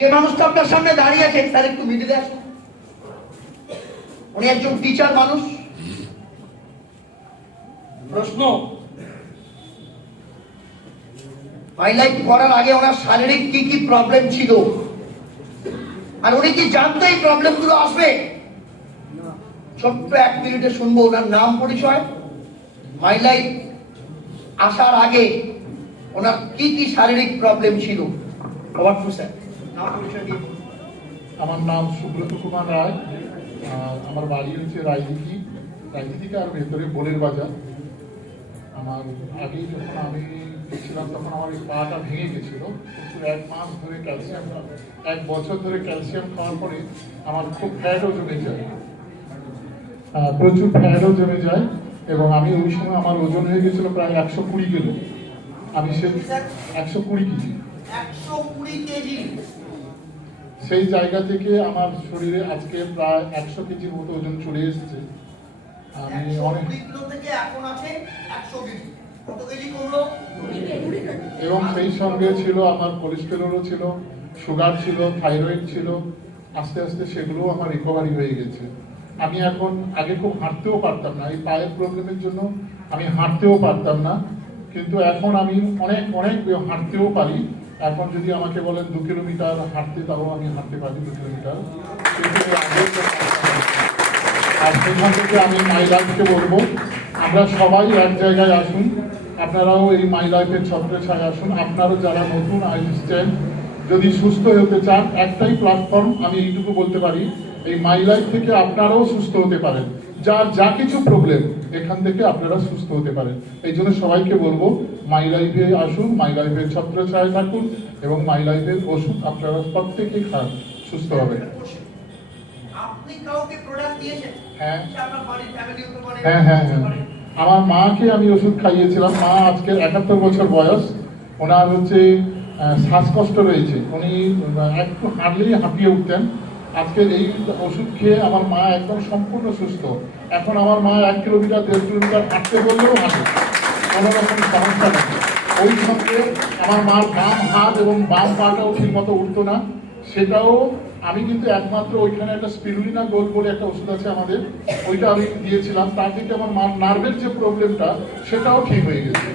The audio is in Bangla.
যে মানুষটা আপনার সামনে দাঁড়িয়ে আছে তার একটু মিডিলে আসুন। উনি একজন টিচার মানুষ। প্রশ্ন, হাইলাইট করার আগে ওনার শারীরিক কি কি প্রবলেম ছিল আর উনি কি জানতো এই প্রবলেমগুলো আসবে? ছোট্ট 1 মিনিটে শুনবো ওনার নাম পরিচয়, হাইলাইট আসার আগে ওনার কি কি শারীরিক প্রবলেম ছিল। ওভার টু স্যার, নাম পরিচয় দিয়ে। আমার নাম সুব্রত কুমার রায়। আমার বাড়ি হচ্ছে রায়দিঘি আর ভেতরে বোলের বাজার। আমার আগে যখন আমি ছিলাম তখন আমার এই পাটা ভেঙে গেছিল। প্রচুর 1 মাস ধরে ক্যালসিয়াম, 1 বছর ধরে ক্যালসিয়াম খাওয়ার পরে আমার খুব ফ্যাটও জমে যায়, প্রচুর ফ্যাটও জমে যায় এবং আমি ওই সময় আমার ওজন হয়ে গেছিল প্রায় 120 কিলো। আমি সে 120 কেজি। 120 কেজি। সেই জায়গা থেকে আমার শরীরে আজকে প্রায় 100 কেজির মতো ওজন চলে এসেছে। আমি অনেক এবং সেই সঙ্গে ছিল আমার কোলেস্টেরলও ছিল, সুগার ছিল, থাইরয়েড ছিল। আস্তে আস্তে সেগুলো আমার রিকভারি হয়ে গেছে। আমি এখন আগে খুব হাঁটতেও পারতাম না, এই পায়ের প্রবলেমের জন্য আমি হাঁটতেও পারতাম না, কিন্তু এখন আমি অনেক অনেক হাঁটতেও পারি। এখন যদি আমাকে বলেন 2 কিলোমিটার হাঁটতে, তাও আমি হাঁটতে পারি 2 কিলোমিটার। আর সেখান থেকে আমি মাই লাইফকে বলবো, আমরা সবাই এক জায়গায় আসুন, আপনারাও এই মাই লাইফের ছত্রছায়ায় আসুন। আপনারও যারা নতুন আসছেন, যদি সুস্থ হতে চান, একটাই প্ল্যাটফর্ম, আমি এইটুকু বলতে পারি, এই মাই লাইফ থেকে আপনারাও সুস্থ হতে পারেন। যার যা কিছু প্রবলেম, এখান থেকে আপনারা সুস্থ হতে পারেন। এই জন্য সবাইকে বলবো, মাই লাইফে আসুন, মাই লাইফের ছত্রছায়ায় থাকুন এবং মাই লাইফের ওষুধ আপনারা প্রত্যেকেই খান, সুস্থ হবে। হ্যাঁ হ্যাঁ হ্যাঁ হ্যাঁ, আমার মাকে আমি ওষুধ খাইয়েছিলাম। মা আজকে 71 বছর বয়স, ওনার হচ্ছে শ্বাসকষ্ট রয়েছে, উনি একটু হাঁটলেই হাঁপিয়ে উঠতেন। আজকে এই ওষুধ খেয়ে আমার মা একদম সম্পূর্ণ সুস্থ। এখন আমার মা 1 কিলোমিটার 1.5 কিলোমিটার হাঁটতে বললেও হাঁটে, কোনো রকম সমস্যা নেই। ওই সঙ্গে আমার মার বাম হাত এবং বাম পাটাও ঠিক মতো উঠতো না, সেটাও আমি কিন্তু একমাত্র ওইখানে একটা স্পিরুলিনা গোল্ড বলে একটা ওষুধ আছে আমাদের, ওইটা আমি দিয়েছিলাম। তার থেকে আমার মার নার্ভের যে প্রবলেমটা, সেটাও ঠিক হয়ে গেছে।